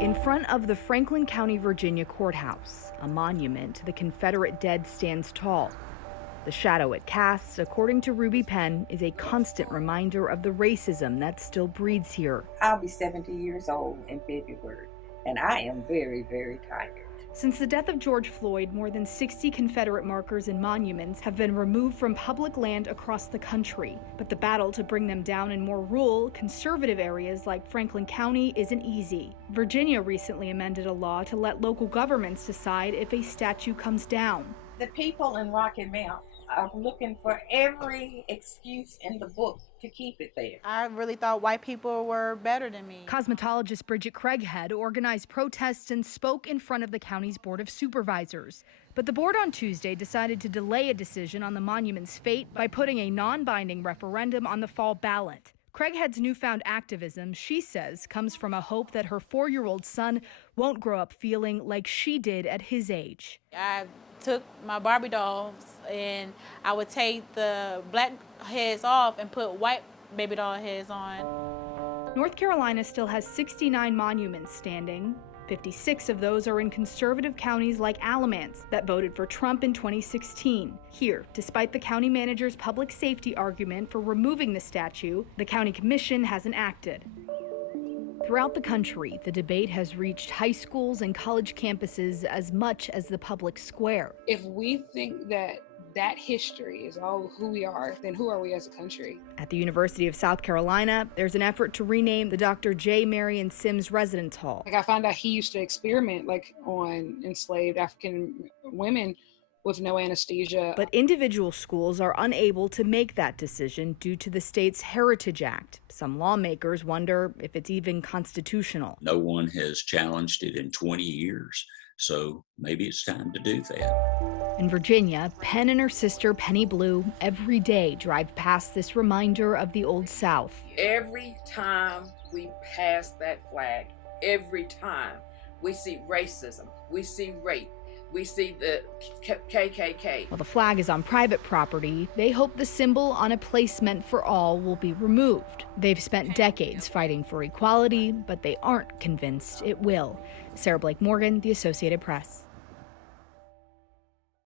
In front of the Franklin County, Virginia courthouse, a monument to the Confederate dead stands tall. The shadow it casts, according to Ruby PENN, is a constant reminder of the racism that still breeds here. I'll be 70 years old in February, and I am very, very tired. Since the death of George Floyd, more than 60 Confederate markers and monuments have been removed from public land across the country. But the battle to bring them down in more rural, conservative areas like Franklin County isn't easy. Virginia recently amended a law to let local governments decide if a statue comes down. The people in Rocky Mount are looking for every excuse in the book to keep it there. I really thought white people were better than me. Cosmetologist CRAIGHEAD organized protests and spoke in front of the county's Board of Supervisors. But the board on Tuesday decided to delay a decision on the monument's fate by putting a non-binding referendum on the fall ballot. CRAIGHEAD's newfound activism, she says, comes from a hope that her 4-year-old son won't grow up feeling like she did at his age. I took my Barbie dolls and I would take the black heads off and put white baby doll heads on. North Carolina still has 69 monuments standing. 56 of those are in conservative counties like Alamance that voted for Trump in 2016. Here, despite the county manager's public safety argument for removing the statue, the county commission hasn't acted. Throughout the country, the debate has reached high schools and college campuses as much as the public square. If we think that history is all who we are, then who are we as a country? At the University of South Carolina, there's an effort to rename the Dr. J. Marion Sims Residence Hall. I found out he used to experiment on enslaved African women with no anesthesia. But individual schools are unable to make that decision due to the state's Heritage Act. Some lawmakers wonder if it's even constitutional. No one has challenged it in 20 years, so maybe it's time to do that. In Virginia, Penn and her sister Penny Blue every day drive past this reminder of the Old South. Every time we pass that flag, every time we see racism, we see rape, we see the KKK. While the flag is on private property, they hope the symbol on a place meant for all will be removed. They've spent decades fighting for equality, but they aren't convinced it will. Sarah Blake Morgan, The Associated Press.